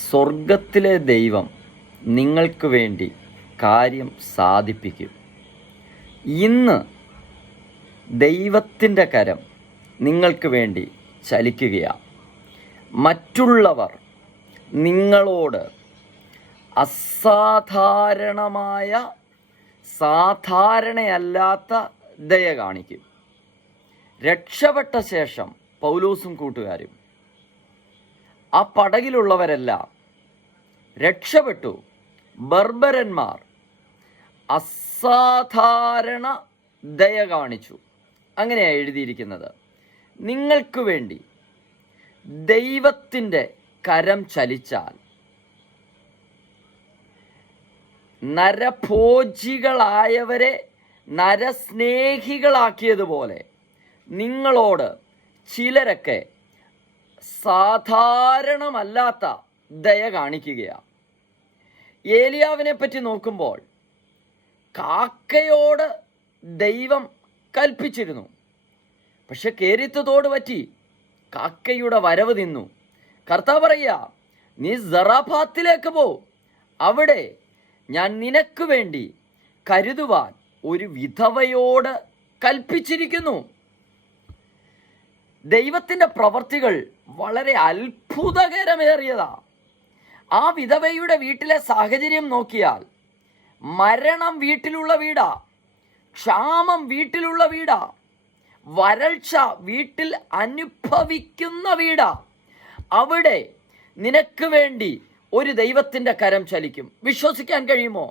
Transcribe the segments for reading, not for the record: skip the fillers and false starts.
സ്വർഗത്തിലെ ദൈവം നിങ്ങൾക്ക് വേണ്ടി കാര്യം സാധിപ്പിക്കും. ഇന്ന് ദൈവത്തിൻ്റെ കരം നിങ്ങൾക്ക് വേണ്ടി ചലിക്കുകയാണ്. മറ്റുള്ളവർ നിങ്ങളോട് അസാധാരണമായ സാധാരണയല്ലാത്ത ദയ കാണിക്കും. രക്ഷപ്പെട്ട ശേഷം പൗലോസും കൂട്ടുകാരും ആ പടകിലുള്ളവരെല്ലാം രക്ഷപ്പെട്ടു. ബർബരന്മാർ അസാധാരണ ദയ കാണിച്ചു. അങ്ങനെയാണ് എഴുതിയിരിക്കുന്നത്. നിങ്ങൾക്ക് വേണ്ടി ദൈവത്തിൻ്റെ കരം ചലിച്ചാൽ നരഭോജികളായവരെ നരസ്നേഹികളാക്കിയതുപോലെ നിങ്ങളോട് ചിലരൊക്കെ സാധാരണമല്ലാത്ത ദയ കാണിക്കുകയാണ്. ഏലിയാവിനെ പറ്റി നോക്കുമ്പോൾ കാക്കയോട് ദൈവം കൽപ്പിച്ചിരുന്നു. പക്ഷെ കേരിത്തതോട് പറ്റി കാക്കയുടെ വരവ് നിന്നു. കർത്താവ് പറയുക, നീ സറാഫാത്തിലേക്ക് പോ, അവിടെ ഞാൻ നിനക്ക് വേണ്ടി കരുതുവാൻ ഒരു വിധവയോട് കൽപ്പിച്ചിരിക്കുന്നു. ദൈവത്തിൻ്റെ പ്രവർത്തികൾ വളരെ അത്ഭുതകരമേറിയതാ. ആ വിധവയുടെ വീട്ടിലെ സാഹചര്യം നോക്കിയാൽ മരണം വീട്ടിലുള്ള വീടാ, ക്ഷാമം വീട്ടിലുള്ള വീടാ, വരൾച്ച വീട്ടിൽ അനുഭവിക്കുന്ന വീടാ. അവിടെ നിനക്ക് വേണ്ടി ഒരു ദൈവത്തിൻ്റെ കരം ചലിക്കും. വിശ്വസിക്കാൻ കഴിയുമോ?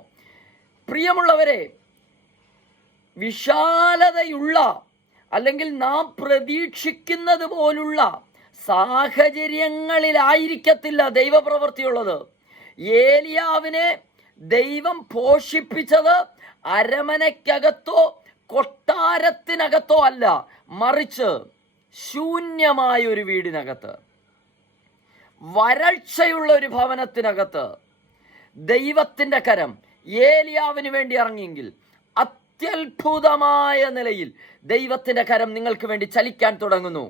പ്രിയമുള്ളവരെ, വിശാലതയുള്ള അല്ലെങ്കിൽ നാം പ്രതീക്ഷിക്കുന്നത് പോലുള്ള സാഹചര്യങ്ങളിലായിരിക്കത്തില്ല ദൈവപ്രവൃത്തിയുള്ളത്. ഏലിയാവിനെ ദൈവം പോഷിപ്പിച്ചത് അരമനയ്ക്കകത്തോ കൊട്ടാരത്തിനകത്തോ അല്ല, മറിച്ച് ശൂന്യമായ ഒരു വീടിനകത്ത്, വരൾച്ചയുള്ള ഒരു ഭവനത്തിനകത്ത് ദൈവത്തിൻ്റെ കരം ഏലിയാവിന് വേണ്ടി ഇറങ്ങിയെങ്കിൽ അത്യത്ഭുതമായ നിലയിൽ ദൈവത്തിൻ്റെ കരം നിങ്ങൾക്ക് വേണ്ടി ചലിക്കാൻ തുടങ്ങുന്നു.